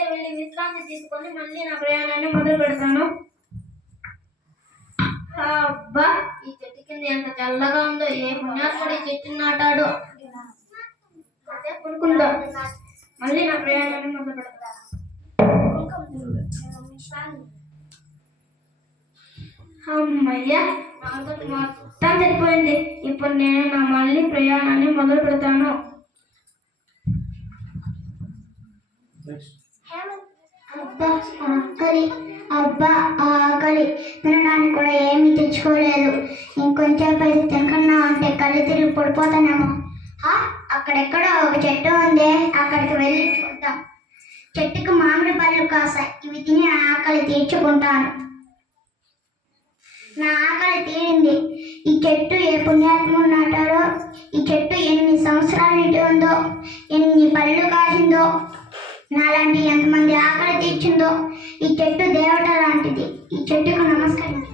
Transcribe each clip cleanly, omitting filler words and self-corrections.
ముందే వెళ్ళి విశ్రాంతి తీసుకొని మళ్ళీ నా ప్రయాణాన్ని మొదలు పెడతాను. అబ్బా, ఈ చెట్టు కింద ఎంత చల్లగా ఉందో. ఏ పుణ్యాత్ముడు ఈ చెట్టుని నాటాడు. అదే కొనుక్కుందా, మళ్ళీ నా ప్రయాణాన్ని మొదలు పెడతా. అమ్మయ్యా, మొత్తం సరిపోయింది. ఇప్పుడు నేను నా మళ్ళీ ప్రయాణాన్ని మొదలు పెడతాను. అబ్బా ఆకలి, తినడానికి కూడా ఏమీ తెచ్చుకోలేదు. ఇంకొంచెం పైకి తినకన్నా అంటే కళ్ళు తిరిగి పడిపోతానేమో. అక్కడెక్కడో ఒక చెట్టు ఉంది, అక్కడికి వెళ్ళి చూద్దాం. చెట్టుకు మామిడి పళ్ళు కాసాయి, ఇవి తిని ఆకలి తీర్చుకుంటాను. నా ఆకలి తీరింది. ఈ చెట్టు ఏ పుణ్యాత్ముడు నాటాడో, ఈ చెట్టు ఎన్ని సంవత్సరాల నుండి ఉందో, ఎన్ని పళ్ళు కాసిందో, నాలాంటి ఎంతమంది ఆకలి తీర్చిందో. ఈ చెట్టు దేవత లాంటిది. ఈ చెట్టుకు నమస్కరించండి.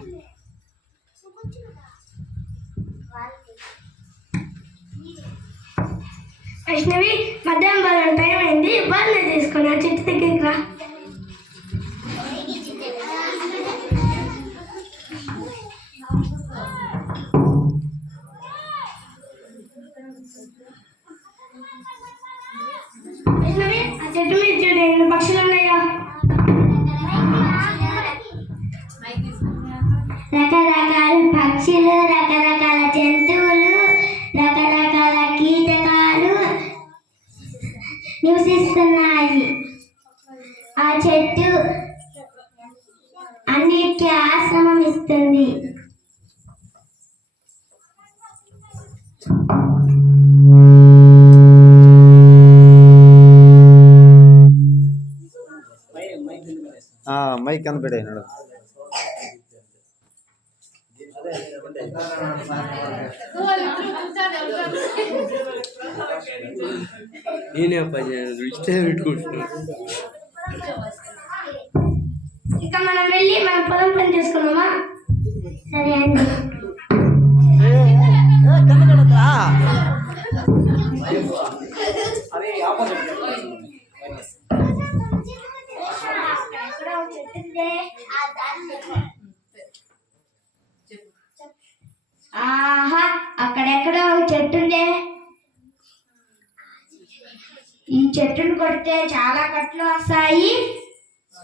వైష్ణవి, మధ్యాహ్నం బాగా టైం అయింది, బాగా తీసుకుని ఆ చెట్టు దగ్గరికి రా. వైష్ణవి, ఆ చెట్టు మీద చూడు, ఎన్ని పక్షులు ఉన్నాయో. రకరకాల పక్షులు, రకరకాల జంతువులు, రకరకాల కీటకాలు నివసిస్తున్నాయి. ఆ చెట్టు అన్నిటికీ ఆశ్రమం ఇస్తుంది. మైక్ కనపడేనాడు. నేనే పని ఇస్తే పెట్టుకుంటున్నాను. ఇక మనం వెళ్ళి మన పొలం పని చేసుకున్నామా? సరే అండి. ఆహా, అక్కడెక్కడో చెట్టు ఉందే. ఈ చెట్టును కొడితే చాలా కట్లు వస్తాయి,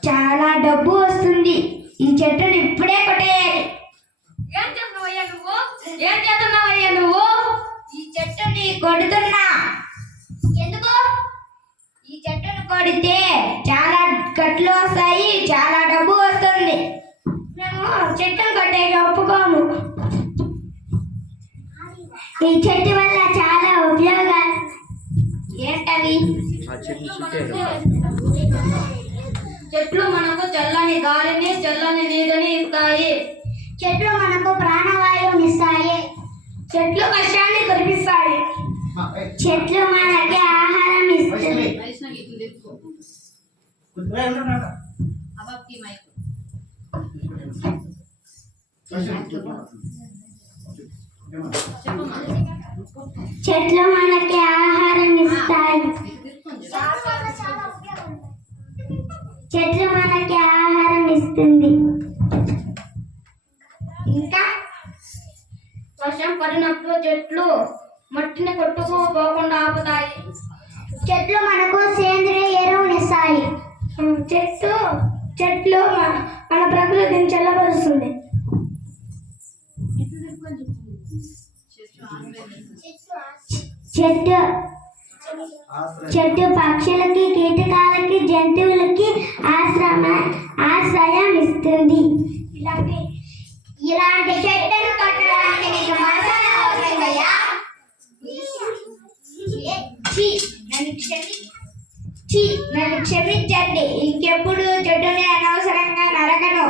చాలా డబ్బు వస్తుంది. ఈ చెట్టును ఇప్పుడే కొట్టేయాలి. ఏం చేస్తున్నావయ్యా నువ్వు? ఈ చెట్టుని కొడుతున్నా. ఎందుకు? ఈ చెట్టును కొడితే చాలా కట్లు వస్తాయి, చాలా డబ్బు వస్తుంది. మేము చెట్టును కొట్టేకి ఒప్పుకోము. ఈ చెట్టు వల్ల చాలా ఉపయోగాలు. ఏంటవి? చెట్లు మనకు చల్లని గాలిని, చల్లని నీడని ఇస్తాయి. చెట్లు మనకు ప్రాణవాయువుని ఇస్తాయి. చెట్లు వర్షాన్ని కురిపిస్తాయి. చెట్లు మనకి ఆహారం ఇస్తుంది. చెట్లు మనకి ఆహారం ఇస్తాయి. చెట్లు మనకి ఆహారం ఇస్తుంది. ఇంకా వర్షం పడినప్పుడు చెట్లు మట్టిని కొట్టుకుపోకుండా ఆపుతాయి. చెట్లు మనకు సేంద్రియ ఎరువునిస్తాయి. చెట్లు మన ప్రకృతిని చల్లబరుస్తుంది. చెట్టు పక్షులకి, కీటకాలకి, జంతువులకి ఆశ్రయం ఇస్తుంది. ఇలాంటి చెట్టును కొట్టడానికి నీకు మనసునే అవుతుందయ్యా. నన్ను క్షమించండి. ఇంకెప్పుడు చెట్టుని అనవసరంగా నరకను.